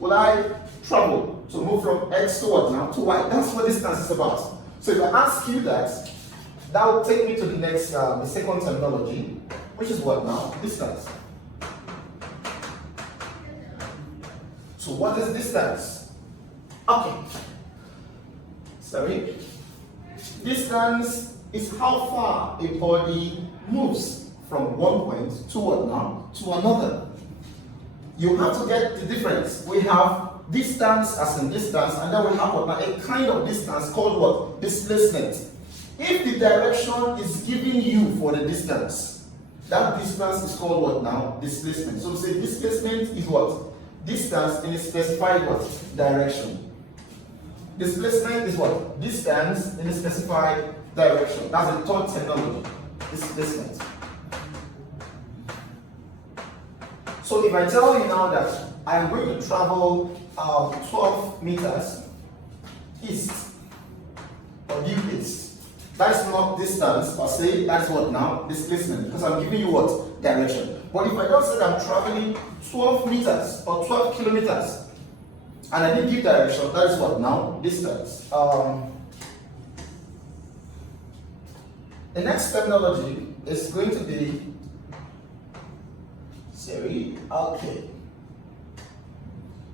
will I travel to move from X to what now? To Y. That's what distance is about. So if I ask you that, that will take me to the next, the second terminology, which is what now? Distance. So what is distance? Okay. Sorry. Distance is how far a body moves from one point to what now? To another. You have to get the difference. We have distance as in distance, and then we have what now? A kind of distance called what? Displacement. If the direction is giving you for the distance, that distance is called what now? Displacement. So we say displacement is what? Distance in a specified what? Direction. Displacement is what? Distance in a specified direction. That's the third terminology. Displacement. So if I tell you now that I am going to travel 12 meters east or due east, that's not distance per se, that's what now? Displacement, because I'm giving you what? Direction. But if I just said I'm traveling 12 meters or 12 kilometers and I didn't give direction, that is what now? Distance. The next terminology is going to be, okay.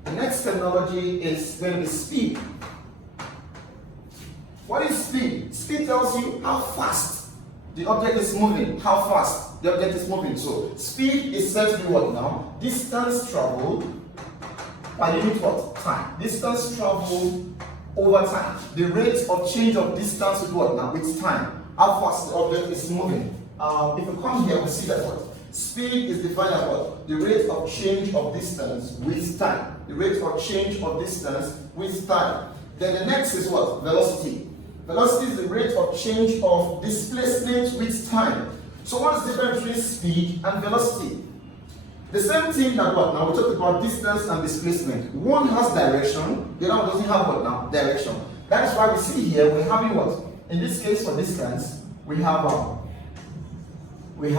The next terminology is going to be speed. What is speed? Speed tells you how fast the object is moving, how fast the object is moving. So speed is said to be what now? Distance traveled by unit what? Time. Distance traveled over time. The rate of change of distance with what now? With time. How fast the object is moving. If you come here, we see that what? Speed is defined as what? The rate of change of distance with time. The rate of change of distance with time. Then the next is what? Velocity. Velocity is the rate of change of displacement with time. So what's the difference between speed and velocity? The same thing that what now? We talked about distance and displacement. One has direction, the other one doesn't have what now? Direction. That is why we see here we're having what? In this case for distance, we have in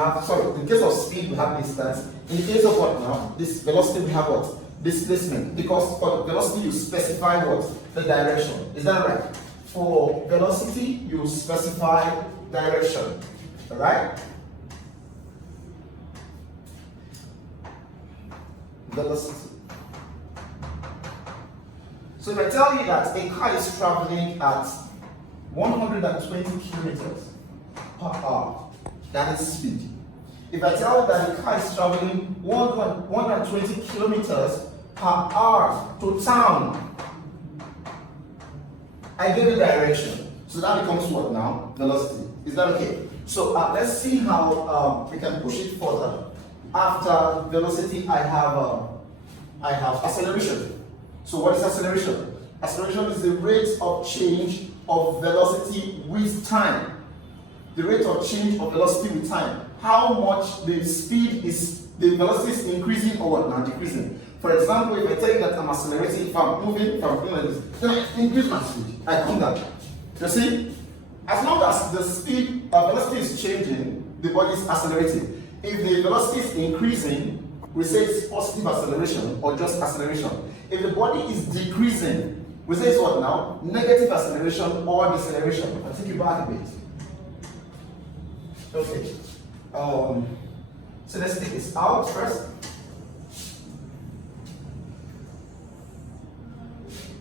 case of speed we have distance. In case of what now? This velocity we have what? Displacement. Because for velocity you specify what? The direction. Is that right? For velocity you specify direction. Alright? Velocity. So if I tell you that a car is traveling at 120 kilometers per hour, that is speed. If I tell you that a car is traveling 120 kilometers per hour to town, I give a direction. So that becomes what now? Velocity. Is that okay? So let's see how we can push it further. After velocity, I have acceleration. So what is acceleration? Acceleration is the rate of change of velocity with time. The rate of change of velocity with time. How much the velocity is increasing or what now? Decreasing. For example, if I tell you that I'm accelerating, if I'm moving from like this, then I increase my speed. I come down. You see? As long as the speed velocity is changing, the body is accelerating. If the velocity is increasing, we say it's positive acceleration or just acceleration. If the body is decreasing, we say it's what now? Negative acceleration or deceleration. I'll take you back a bit. Okay. So let's take this out first.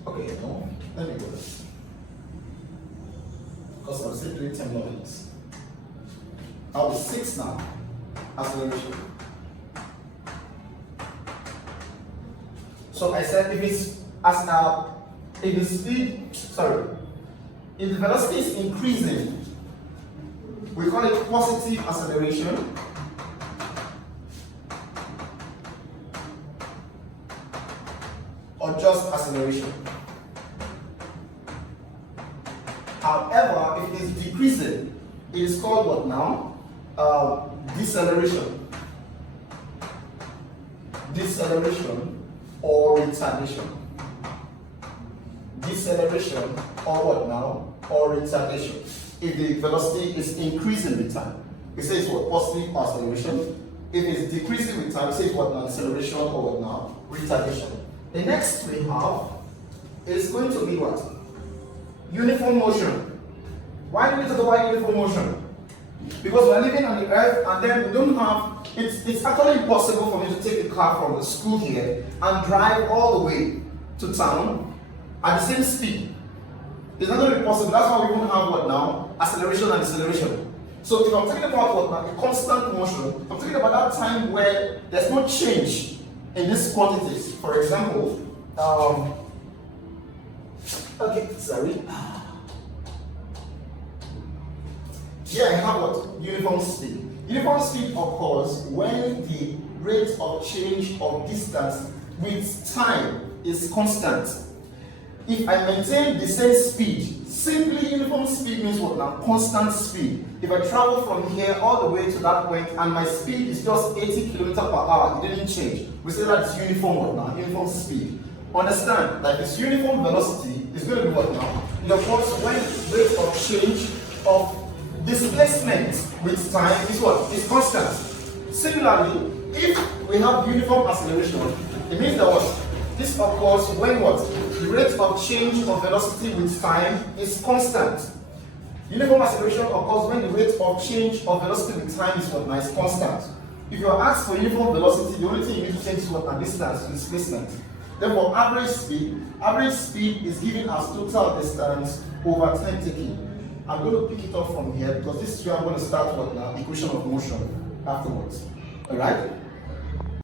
Okay, no, let me go this. Because I'm still doing 10 lines. I'll be 6 now. Acceleration. So I said if the velocity is increasing, we call it positive acceleration. Or just acceleration. However, if it is decreasing, it is called what now? Deceleration. Deceleration or retardation. Deceleration or what now? Or retardation. If the velocity is increasing with time, we say it's what? Positive acceleration. If it's decreasing with time, we say it's what now? Deceleration or what now? Retardation. The next we have is going to be what? Uniform motion. Why do we talk about uniform motion? Because we're living on the earth and then we don't have, it's actually impossible for me to take a car from the school here and drive all the way to town at the same speed. It's not going to be possible. That's why we won't have what now? Acceleration and deceleration. So if I'm talking about what now? A constant motion, I'm talking about that time where there's no change in these quantities. For example, okay, sorry. Here I have what? Uniform speed. Uniform speed occurs when the rate of change of distance with time is constant. If I maintain the same speed, simply uniform speed means what now? Constant speed. If I travel from here all the way to that point and my speed is just 80 km per hour, it didn't change. We say that it's uniform what now? Uniform speed. Understand that this uniform velocity is going to be what now? It occurs when rate of change of displacement with time is what? Is constant. Similarly, if we have uniform acceleration, it means that what? This occurs when what? The rate of change of velocity with time is constant. Uniform acceleration occurs when the rate of change of velocity with time is what? Is constant. If you are asked for uniform velocity, the only thing you need to change is what? Distance, displacement. Therefore, average speed is given as total distance over time taken. I'm going to pick it up from here because this is where I'm going to start what now? Equation of motion afterwards. Alright?